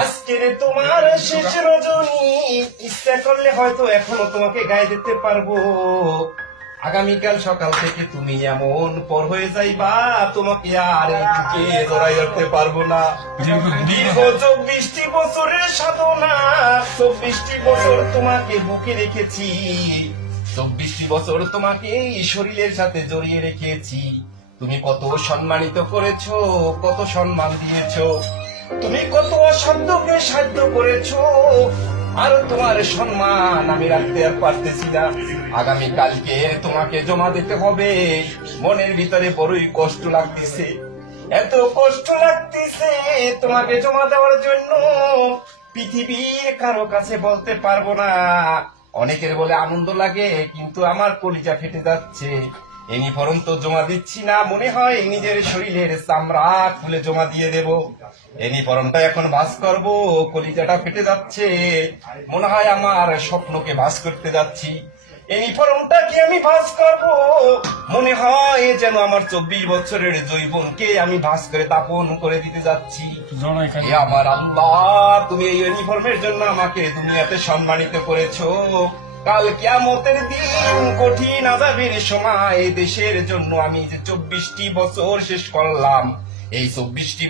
আজকের তোমার শেষ রজনী, ইচ্ছা করলে হয়তো এখনো তোমাকে গায়ে দিতে পারবো। আগামীকাল সকাল থেকে তুমি এমন পর হয়ে যাইবা, তোমাকে আর কে জড়াই রাখতে পারবো না। দীর্ঘ 24টি বছরের সাধনা, 24টি বছর তোমাকে বুকে রেখেছি, 24টি বছর তোমাকে এই শরীরের সাথে জড়িয়ে রেখেছি। তুমি কত সম্মানিত করেছো, কত সম্মান দিয়েছো, তুমি কত অসাধ্যকে সাধ্য করেছো, আর তোমার সম্মান আমি রাখতে আর পারতেছি না। আগামী কালকে তোমাকে জমা দিতে হবে। মনের ভিতরে বড়ই কষ্ট লাগতেছে, এত কষ্ট লাগতেছে তোমাকে জমা দেওয়ার জন্য, পৃথিবীর কারো কাছে বলতে পারবো না। অনেকের বলে আনন্দ লাগে, কিন্তু আমার কলিজা ফেটে যাচ্ছে। ইউনিফর্ম তো জমা দিচ্ছি না, মনে হয় নিজের শরীরের চামড়া খুলে জমা দিয়ে দেব। ইউনিফর্মটা এখন ভাঁজ করব, কলিজাটা ফেটে যাচ্ছে, মনে হয় আমার স্বপ্নকে ভাঁজ করতে যাচ্ছি। ইউনিফর্মটাকে আমি ভাঁজ করবো, মনে হয় যেন আমার 24 বছরের যৌবনকে আমি ভাঁজ করে দাপন করে দিতে যাচ্ছি। এ আমার আল্লাহ, তুমি এই ইউনিফর্মের জন্য আমাকে দুনিয়াতে সম্মানিত করেছো। কাল কিয়ামতের দিন কঠিন আযাবের সময় দেশের জন্য আমি যে 24টি বছর শেষ করলাম, এই 24টি